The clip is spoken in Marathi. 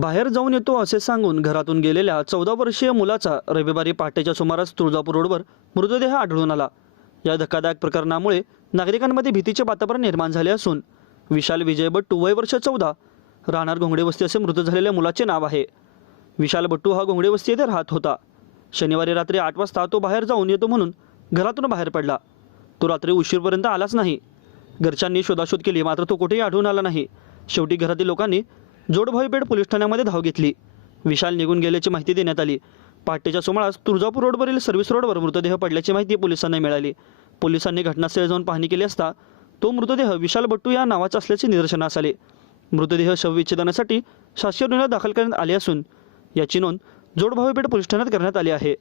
बाहेर जाऊन येतो असे सांगून घरातून गेलेल्या 14 वर्षीय मुलाचा रविवारी पहाटेच्या सुमारास तुळजापूर रोडवर मृतदेह आढळून आला। या धक्कादायक प्रकरणामुळे नागरिकांमध्ये भीतीचे वातावरण निर्माण झाले असून विशाल विजय बट्टू वय वर्ष 14 राहणार घोंगडे वस्ती असे मृत झालेल्या मुलाचे नाव आहे। विशाल बट्टू हा घोंगडे वस्ती येथे राहत होता। शनिवारी रात्री 8 वाजता तो बाहेर जाऊन येतो म्हणून घरातून बाहेर पडला। तो रात्री उशीरपर्यंत आलाच नाही। घरच्यांनी शोधाशोध केली मात्र तो कुठेही आढळून आला नाही। शेवटी घरातील लोकांनी जोडभाईपेठ पोलीस ठाण्यामध्ये धाव घेतली। विशाल निघून गेल्याची माहिती देण्यात आली। पहाटेच्या सुमारास तुळजापूर रोडवरील सर्व्हिस रोडवर मृतदेह पडल्याची माहिती पोलिसांना मिळाली। पोलिसांनी घटनास्थळी जाऊन पाहणी केली असता तो मृतदेह विशाल बट्टू या नावाचा असल्याचे निदर्शनास आले। मृतदेह शवविच्छेदनासाठी शासकीय गुन्हा दाखल करण्यात आले असून याची नोंद जोडभाईपेठ पोलीस ठाण्यात करण्यात आली आहे।